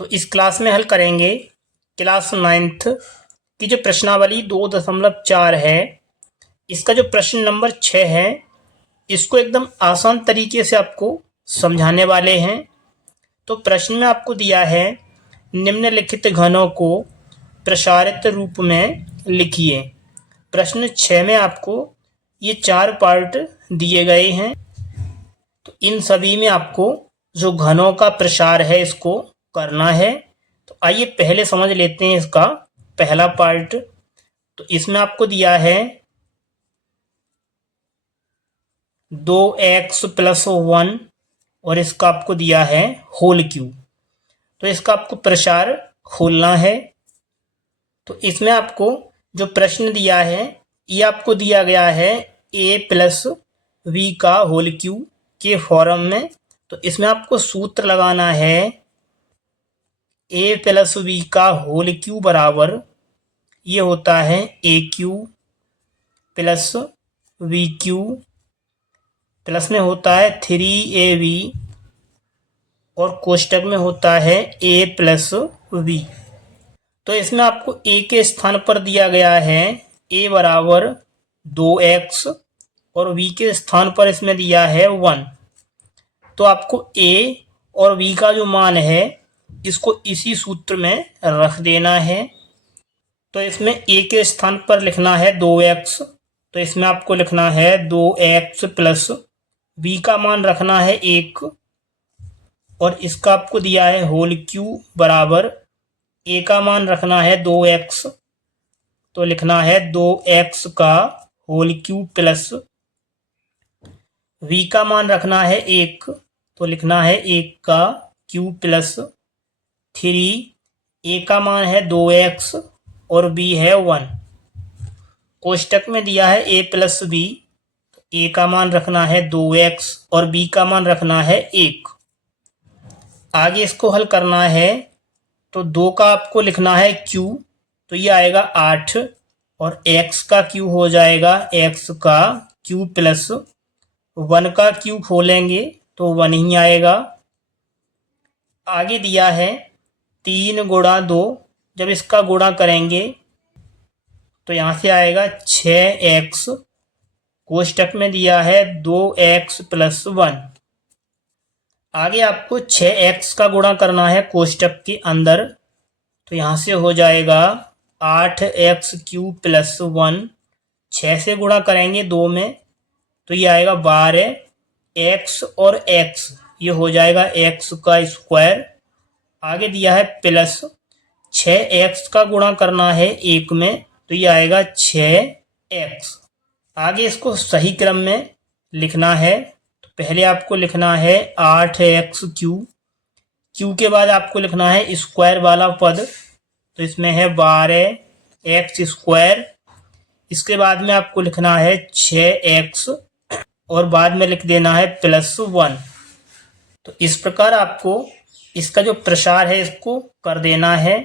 तो इस क्लास में हल करेंगे क्लास 9th की जो प्रश्नावली 2.4 है। इसका जो प्रश्न नंबर 6 है इसको एकदम आसान तरीके से आपको समझाने वाले हैं। तो प्रश्न में आपको दिया है निम्नलिखित घनों को प्रसारित रूप में लिखिए। प्रश्न 6 में आपको ये 4 पार्ट दिए गए हैं। तो इन सभी में आपको जो घनों का प्रसार है इसको करना है। तो आइए पहले समझ लेते हैं इसका पहला पार्ट। तो इसमें आपको दिया है 2x + 1 और इसका आपको दिया है होल क्यूब। तो इसका आपको प्रसार खोलना है। तो इसमें आपको जो प्रश्न दिया है ये आपको दिया गया है a + v का होल क्यूब के फॉर्म में। तो इसमें आपको सूत्र लगाना है a + v का होल क्यूब बराबर ये होता है a³ + v³ प्लस में होता है 3ab और कोष्टक में होता है a + v। तो इसमें आपको a के स्थान पर दिया गया है a बराबर 2x और v के स्थान पर इसमें दिया है 1। तो आपको a और v का जो मान है इसको इसी सूत्र में रख देना है। तो इसमें a के स्थान पर लिखना है 2x। तो इसमें आपको लिखना है 2x + v का मान रखना है 1 और इसका आपको दिया है होल क्यूब बराबर a का मान रखना है 2x। तो लिखना है 2x का होल क्यूब प्लस v का मान रखना है 1। तो लिखना है 1 का क्यूब प्लस 3। a का मान है 2x और b है 1। कोष्टक में दिया है a + b। a का मान रखना है 2x और b का मान रखना है 1। आगे इसको हल करना है। तो 2 का आपको लिखना है q। तो ये आएगा 8 और x का q हो जाएगा x का क्यूब प्लस 1 का क्यूब खोलेंगे तो 1 ही आएगा। आगे दिया है 3 × 2। जब इसका गुणा करेंगे तो यहाँ से आएगा 6x। कोष्टक में दिया है 2x + 1। आगे आपको 6x का गुणा करना है कोष्टक के अंदर। तो यहाँ से हो जाएगा 8x³ + 1। 6 से गुणा करेंगे 2 में तो ये आएगा 12। x और x ये हो जाएगा x का स्क्वायर। आगे दिया है प्लस 6x का गुणा करना है 1 में तो ये आएगा 6x। आगे इसको सही क्रम में लिखना है। तो पहले आपको लिखना है 8x³ q के बाद आपको लिखना है स्क्वायर वाला पद। तो इसमें है 12x²। इसके बाद में आपको लिखना है 6x और बाद में लिख देना है +1। तो इस प्रकार आपको इसका जो प्रसार है इसको कर देना है।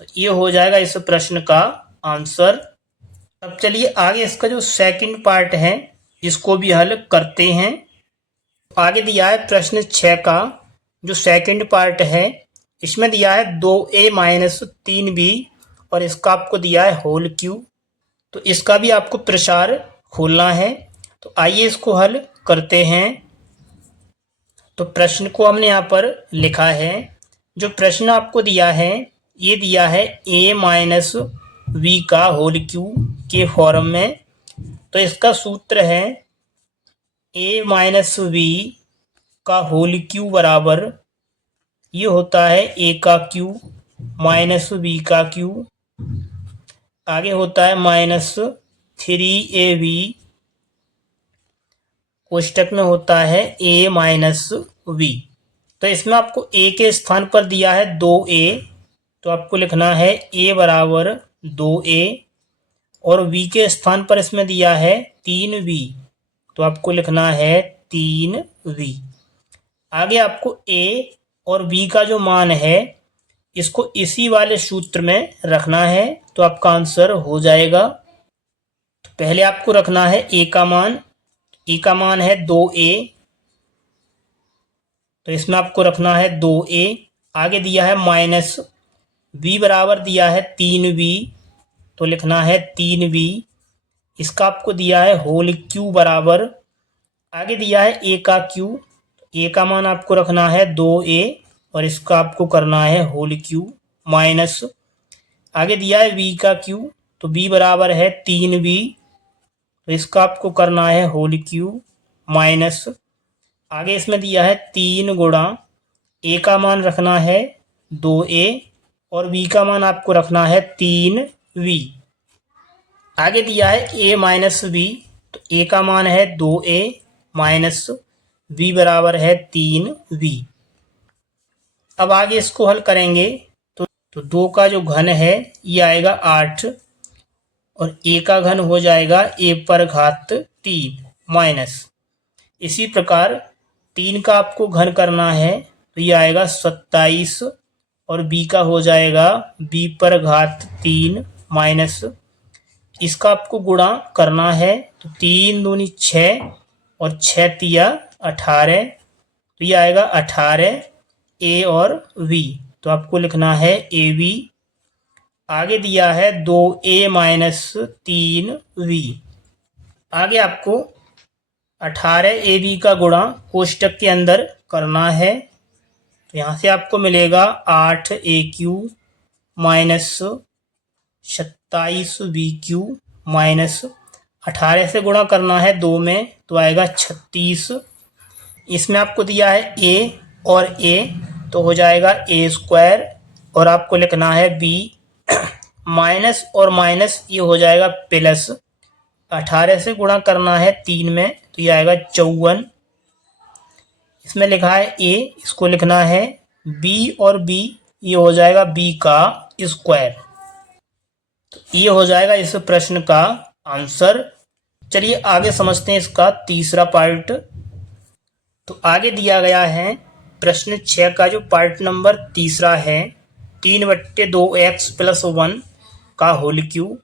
तो ये हो जाएगा इस प्रश्न का आंसर। अब चलिए आगे इसका जो सेकंड पार्ट है इसको भी हल करते हैं। आगे दिया है प्रश्न 6 का जो सेकंड पार्ट है इसमें दिया है 2a - 3b और इसका आपको दिया है होल क्यूब। तो इसका भी आपको प्रसार खोलना है। तो आइए इसको हल करते हैं। तो प्रश्न को हमने यहाँ पर लिखा है। जो प्रश्न आपको दिया है ये दिया है a - v का होल क्यूब के फॉर्म में। तो इसका सूत्र है a - v का होल क्यूब बराबर ये होता है a का क्यूब माइनस v का क्यूब। आगे होता है -3ab कोष्टक में होता है a - v। तो इसमें आपको a के स्थान पर दिया है 2a। तो आपको लिखना है a बराबर 2a और v के स्थान पर इसमें दिया है 3v। तो आपको लिखना है 3v। आगे आपको a और v का जो मान है इसको इसी वाले सूत्र में रखना है तो आपका आंसर हो जाएगा। तो पहले आपको रखना है a का मान। a का मान है 2a। तो इसमें आपको रखना है 2a आगे दिया है माइनस v बराबर दिया है 3v, तो लिखना है 3v। इसका आपको दिया है होल क्यू बराबर, आगे दिया है a का क्यू, a का मान आपको रखना है 2a और इसका आपको करना है होल क्यू माइनस, आगे दिया है v का क्यू, तो v बराबर है 3v, तो इसका आपको करना है होल क्यू माइनस, आगे इसमें दिया है 3 गुणा a का मान रखना है 2a और v का मान आपको रखना है 3v। आगे दिया है a माइनस v, तो a का मान है 2a माइनस v बराबर है 3v। अब आगे इसको हल करेंगे तो 2 का जो घन है ये आएगा 8 और a का घन हो जाएगा a पर घात 3 माइनस, इसी प्रकार 3 का आपको घन करना है तो ये आएगा 27 और b का हो जाएगा b पर घात 3 माइनस, इसका आपको गुणा करना है तो 3 दूनी 6 और 6 तिया 18, तो ये आएगा 18 a और v, तो आपको लिखना है ab। आगे दिया है 2a माइनस 3v, आगे आपको 18ab का गुणा कोष्टक के अंदर करना है, तो यहाँ से आपको मिलेगा 8aq माइनस 27bq माइनस 18 से गुणा करना है 2 में तो आएगा 36, इसमें आपको दिया है a और a, तो हो जाएगा a स्क्वायर और आपको लिखना है b माइनस और माइनस ये हो जाएगा प्लस, 18 से गुणा करना है 3 में तो ये आएगा 54, इसमें लिखा है a, इसको लिखना है b और b, ये हो जाएगा b का स्क्वायर। ये हो जाएगा इस प्रश्न का आंसर। चलिए आगे समझते हैं इसका तीसरा पार्ट। तो आगे दिया गया है प्रश्न 6 का जो पार्ट नंबर तीसरा है, 3/2x + 1 का होल क्यू,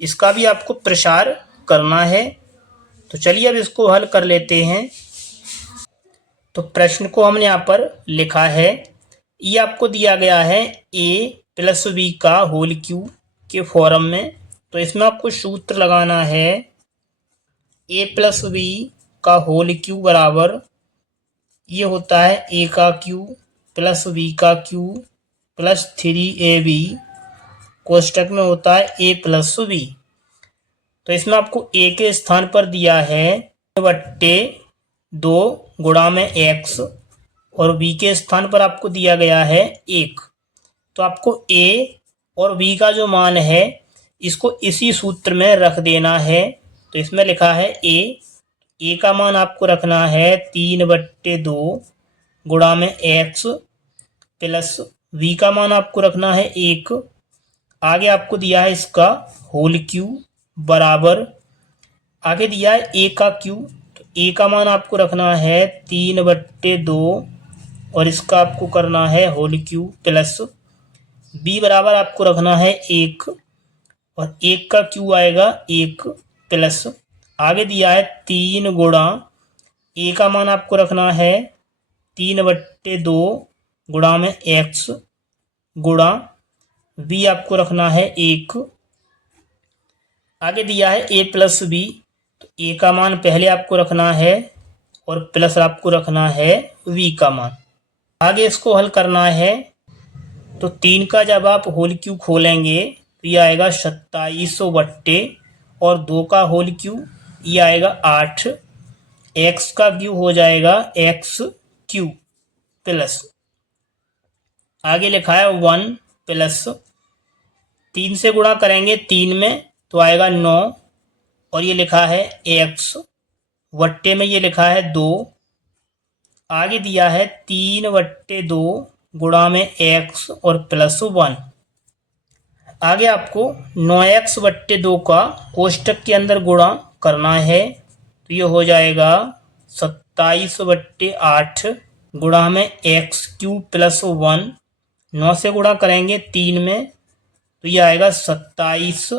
इसका भी आपको प्रसार करना है। तो चलिए अब इसको हल कर लेते हैं। तो प्रश्न को हमने यहाँ पर लिखा है, ये आपको दिया गया है a + b का होल क्यू के फॉर्म में, तो इसमें आपको सूत्र लगाना है a + b का होल क्यू बराबर, ये होता है a का क्यू प्लस b का क्यू प्लस 3ab, कोष्टक में होता है a + b। तो इसमें आपको a के स्थान पर दिया है 2 गुणा में x और b के स्थान पर आपको दिया गया है 1, तो आपको a और b का जो मान है इसको इसी सूत्र में रख देना है। तो इसमें लिखा है a का मान आपको रखना है 3/2 गुणा में x प्लस v का मान आपको रखना है 1, आगे आपको दिया है इसका होल क्यू बराबर, आगे दिया है a का क्यू, तो a का मान आपको रखना है 3/2 और इसका आपको करना है होल क्यू प्लस b बराबर आपको रखना है 1 और 1 का क्यू आएगा 1 प्लस, आगे दिया है 3 गुणा a का मान आपको रखना है 3/2 गुणा में x गुणा b आपको रखना है 1, आगे दिया है a + b, तो a का मान पहले आपको रखना है और प्लस आपको रखना है v का मान। आगे इसको हल करना है, तो 3 का जब आप होल क्यू खोलेंगे तो ये आएगा 27 बट्टे और 2 का होल क्यू ये आएगा 8, x का क्यू हो जाएगा x क्यू प्लस, आगे लिखा है 1 प्लस 3 से गुणा करेंगे 3 में तो आएगा 9 और ये लिखा है x वट्टे में ये लिखा है 2, आगे दिया है 3/2 गुणा में x और प्लस 1, आगे आपको 9x/2 का कोष्टक के अंदर गुणा करना है, तो ये हो जाएगा 27/8 गुणा में x³ प्लस 1, 9 से गुणा करेंगे 3 में तो ये आएगा 27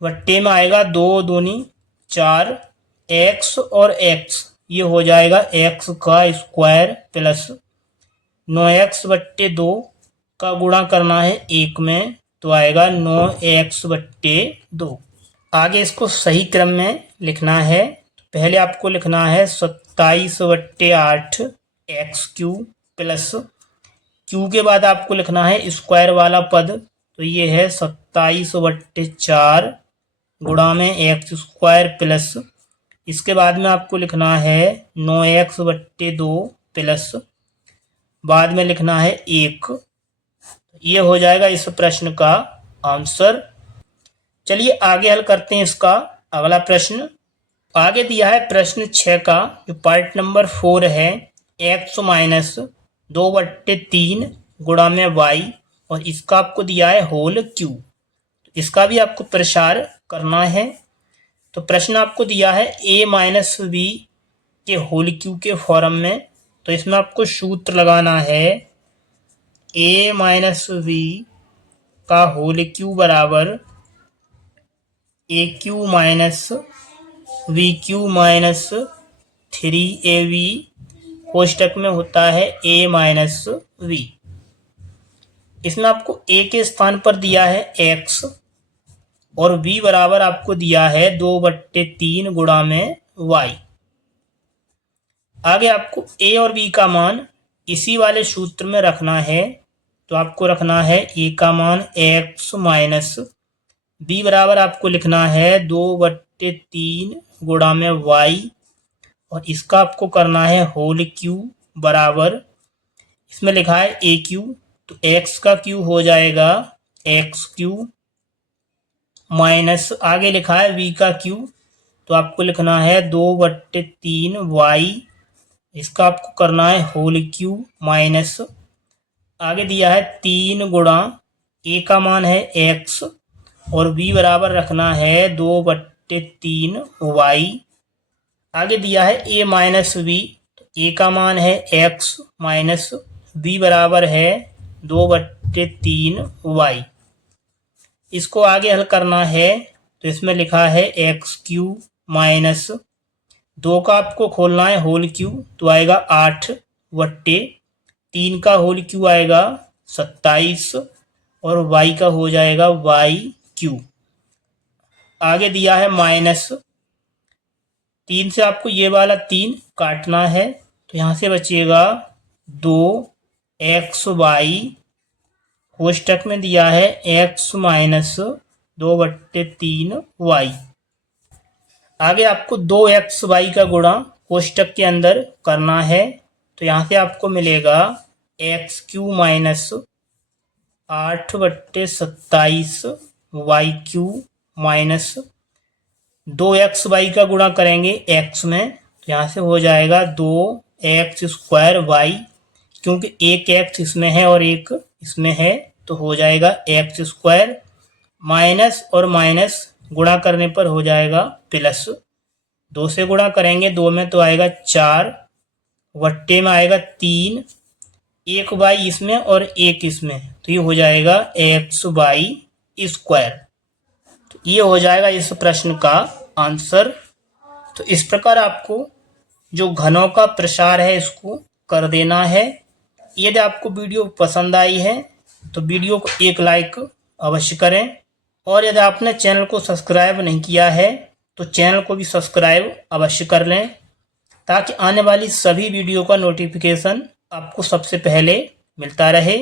वट्टे में आएगा 2 दूनी 4, x और x ये हो जाएगा x का स्क्वायर प्लस 9x/2 का गुणा करना है 1 में, तो आएगा 9x/2। आगे इसको सही क्रम में लिखना है। तो पहले आपको लिखना है 27/8 x³ प्लस क्यू के बाद आपको लिखना है स्क्वायर वाला पद, तो ये है 27/4 गुणा में x² प्लस इसके बाद में आपको लिखना है 9x/2 प्लस बाद में लिखना है 1। ये हो जाएगा इस प्रश्न का आंसर। चलिए आगे हल करते हैं इसका अगला प्रश्न। आगे दिया है प्रश्न 6 का जो पार्ट नंबर 4 है, x - 2/3 गुणा में y और इसका आपको दिया है होल क्यू। इसका भी आपको प्रसार करना है। तो प्रश्न आपको दिया है a - b के होल क्यू के फॉर्म में। तो इसमें आपको सूत्र लगाना है a - b का होल क्यू बराबर aq - bq - 3ab कोष्टक में होता है a - b। इसमें आपको a के स्थान पर दिया है x और b बराबर आपको दिया है 2/3 गुणा में y। आगे आपको a और b का मान इसी वाले सूत्र में रखना है। तो आपको रखना है a का मान x माइनस b बराबर आपको लिखना है 2/3 गुणा में y और इसका आपको करना है होल क्यू बराबर, इसमें लिखा है ए क्यू, तो x का क्यू हो जाएगा x³ माइनस आगे लिखा है v का क्यू, तो आपको लिखना है 2/3 y, इसका आपको करना है होल क्यू माइनस आगे दिया है 3 गुणा a का मान है x और b बराबर रखना है 2/3 y। आगे दिया है a माइनस b, तो a का मान है x माइनस b बराबर है 2/3 y। इसको आगे हल करना है। तो इसमें लिखा है x³ माइनस 2 का आपको खोलना है होल क्यू, तो आएगा 8/3 का होल क्यू आएगा 27 और y का हो जाएगा y³ आगे दिया है माइनस 3 से आपको ये वाला 3 काटना है, तो यहाँ से बचेगा 2xy कोष्टक में दिया है x माइनस 2/3y। आगे आपको 2xy का गुणा कोष्टक के अंदर करना है। तो यहाँ से आपको मिलेगा x³ minus 8/27 y³ minus 2xy का गुणा करेंगे x में, तो यहाँ से हो जाएगा 2x² क्योंकि एक x इसमें है और एक इसमें है, तो हो जाएगा x² माइनस और माइनस गुणा करने पर हो जाएगा प्लस, 2 से गुणा करेंगे 2 में तो आएगा 4 वट्टे में आएगा 3, एक y इसमें और एक इसमें, तो ये हो जाएगा xy²। तो ये हो जाएगा इस प्रश्न का आंसर। तो इस प्रकार आपको जो घनों का प्रसार है इसको कर देना है। यदि आपको वीडियो पसंद आई है तो वीडियो को एक लाइक अवश्य करें और यदि आपने चैनल को सब्सक्राइब नहीं किया है तो चैनल को भी सब्सक्राइब अवश्य कर लें ताकि आने वाली सभी वीडियो का नोटिफिकेशन आपको सबसे पहले मिलता रहे।